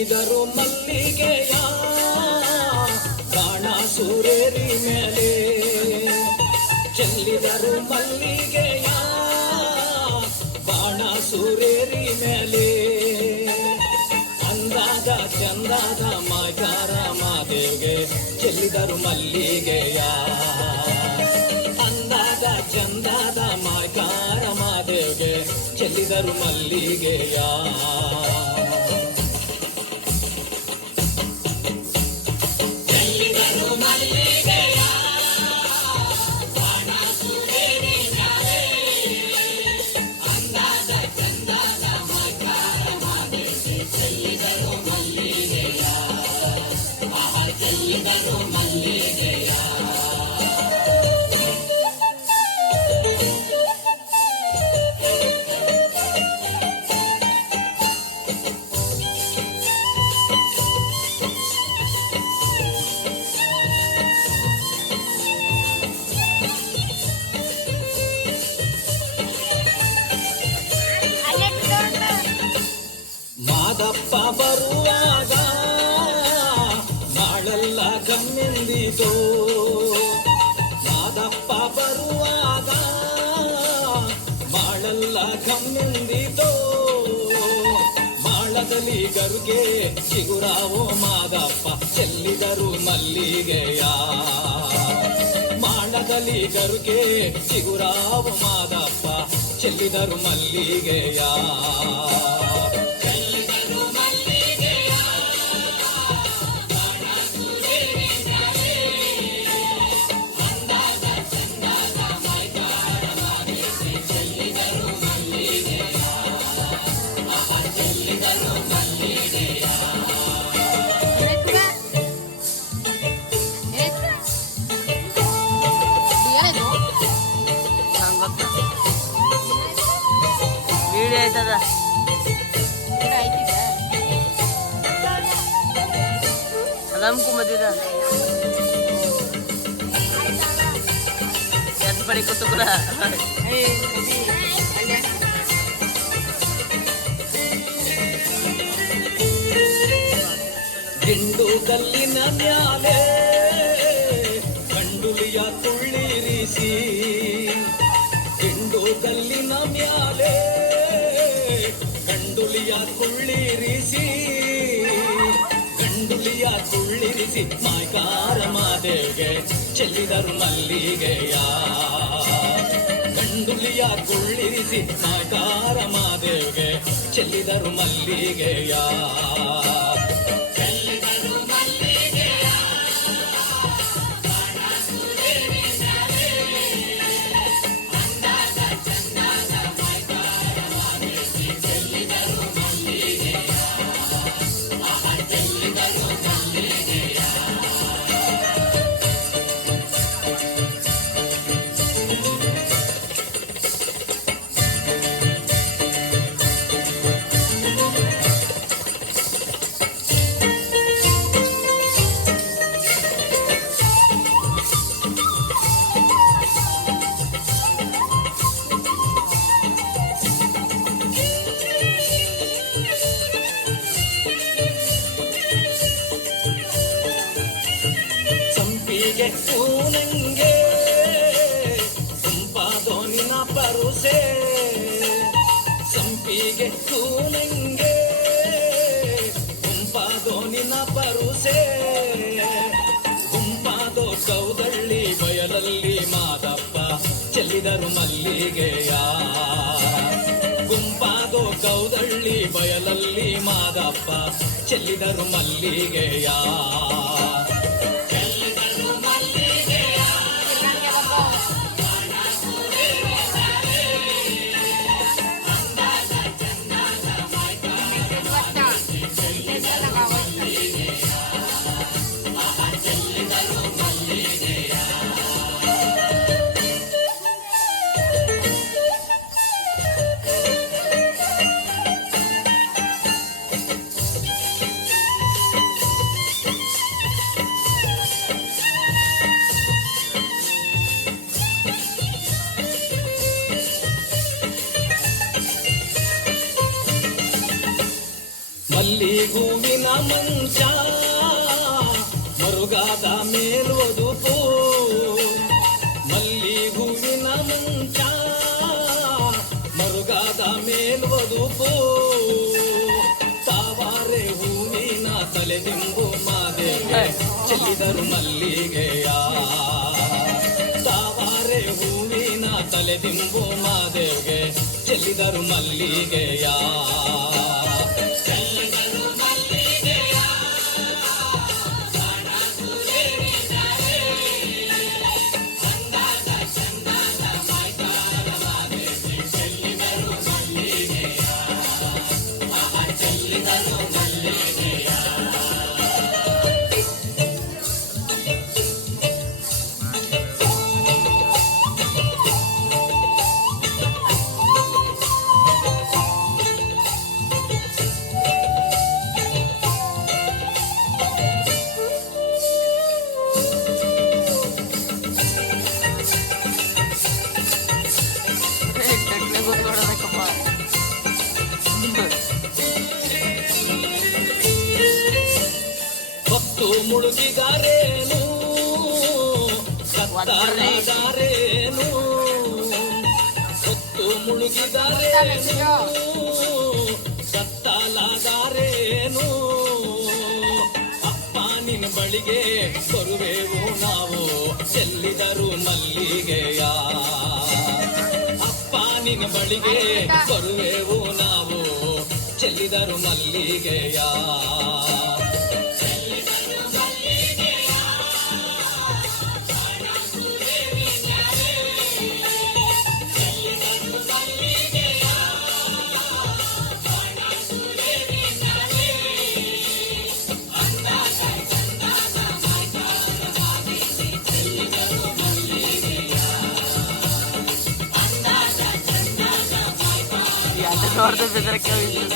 ಚೆಲ್ಲಿದರು ಮಲ್ಲಿಗೆಯ ಬಾಣ ಸೂರೇರಿ ಮೇಲೆ, ಚೆಲ್ಲಿದರು ಮಲ್ಲಿಗೆಯ ಬಾಣ ಸೂರೇರಿ ಮೇಲೆ. ಅಂದಾದ ಚಂದಾದ ಮಾಕಾರ ಮಾದೇವ್ಗೆ ಚೆಲ್ಲಿದರು ಮಲ್ಲಿಗೆಯ, ಅಂದಾದ ಚಂದಾದ ಮಾಕಾರ ಮಾದೇವ್ಗೆ ಚೆಲ್ಲಿದರು ಮಲ್ಲಿಗೆಯ. ಮಾದಪ್ಪ ಬರುವಾಗ ನಾಳೆಲ್ಲ ಕಮ್ಮೆಂದಿತು, ಮಾದಪ್ಪ ಬರುವಾಗ ಮಾಳೆಲ್ಲ ಕಮ್ಮೆಂದಿತು. ಮಾಳದಲ್ಲಿ ಗರುಗೆ ಚಿಗುರಾವೋ ಮಾದಪ್ಪ ಚೆಲ್ಲಿದರು ಮಲ್ಲಿಗೆಯ, ಮಾಳದಲ್ಲಿ ಗರುಗೆ ಚಿಗುರಾವೋ ಮಾದಪ್ಪ ಚೆಲ್ಲಿದರು ಮಲ್ಲಿಗೆಯ. ಆಯ್ತದ ಅದಮ್ಕು ಮದಿದ ಎತ್ ಪಡಿ ಕೂತುಕುರ ಗಿಂಡು ಕಲ್ಲಿನ ಮ್ಯಾಲೆ ಗಂಡುಲಿಯ ತುಳ್ಳಿರಿಸಿ, ಗಿಂಡು ಕಲ್ಲಿನ ಮ್ಯಾಲೆ ಗಂಡುಲಿಯ ತುಳ್ಳಿರಿಸಿ, ಗಂಡುಲಿಯ ತುಳ್ಳಿರಿಸಿ ಮಾಕಾರ ಮಾದೇವ್ಗೆ ಚೆಲ್ಲಿದರು ಮಲ್ಲಿಗೆಯ, ಗಂಡುಲಿಯ ತುಳ್ಳಿರಿಸಿ ಮಾಕಾರ ಮಾದೇವ್ಗೆ ಚೆಲ್ಲಿದರು ಮಲ್ಲಿಗೆಯ. ಸಂಪಿಗೆ ಹೂನಂಗೆ ಸಂಪಾದೋನಿನ ಪರುಸೆ, ಸಂಪಿಗೆ ಹೂನಂಗೆ ಸಂಪಾದೋನಿನ ಪರುಸೆ. ಗುಂಪಾದೋ ಕೌದಳ್ಳಿ ಬಯಲಲ್ಲಿ ಮಾದಪ್ಪ ಚೆಲ್ಲಿದರು ಮಲ್ಲಿಗೆಯ, ಗುಂಪಾದೋ ಕೌದಳ್ಳಿ ಬಯಲಲ್ಲಿ ಮಾದಪ್ಪ ಚೆಲ್ಲಿದರು ಮಲ್ಲಿಗೆಯ. ಮಲ್ಲಿ ಹೂವಿನ ಮಂಚ ಮರುಗಾದ ಮೇಲೊದುಪು ಮಲ್ಲಿ ಹೂವಿನ ಮಂಚ ಮರುಗಾದ ಮೇಲೊದುಪು ತಾವಾರೆ ಹೂವಿನ ತಲೆದಿಂಬು ಮಾದೇವೆ ಚೆಲ್ಲಿದರು ಮಲ್ಲಿಗೆಯ ತಾವಾರೆ ಹೂವಿನ ತಲೆದಿಂಬು ಮಾದೇವ್ಗೆ ಚೆಲ್ಲಿದರು ಮಲ್ಲಿಗೆಯ ಚಟ್ನಿ ಗೊತ್ತೋಡಬೇಕಪ್ಪ. ಹೊತ್ತು ಮುಳುಗಿದಾರೇನು ಕತ್ತಲಾದಾರೇನು ಹೊತ್ತು ಮುಳುಗಿದಾರೇನು ಕತ್ತಲಾದಾರೇನು ಅಪ್ಪ ನಿನ್ನ ಬಳಿಗೆ ಬರುವೆವು ನಾವು ಚೆಲ್ಲಿದರು ಮಲ್ಲಿಗೆಯ ಅಪ್ಪ ನಿನ್ನ ಬಳಿಗೆ ಬರುವೆವು ನಾವು ಚೆಲ್ಲಿದರು ಮಲ್ಲಿಗೆಯ ಯಾಕೆ ನೋಡ್ದೆ ಬೆದರ ಕೇಳಿದ್ರು.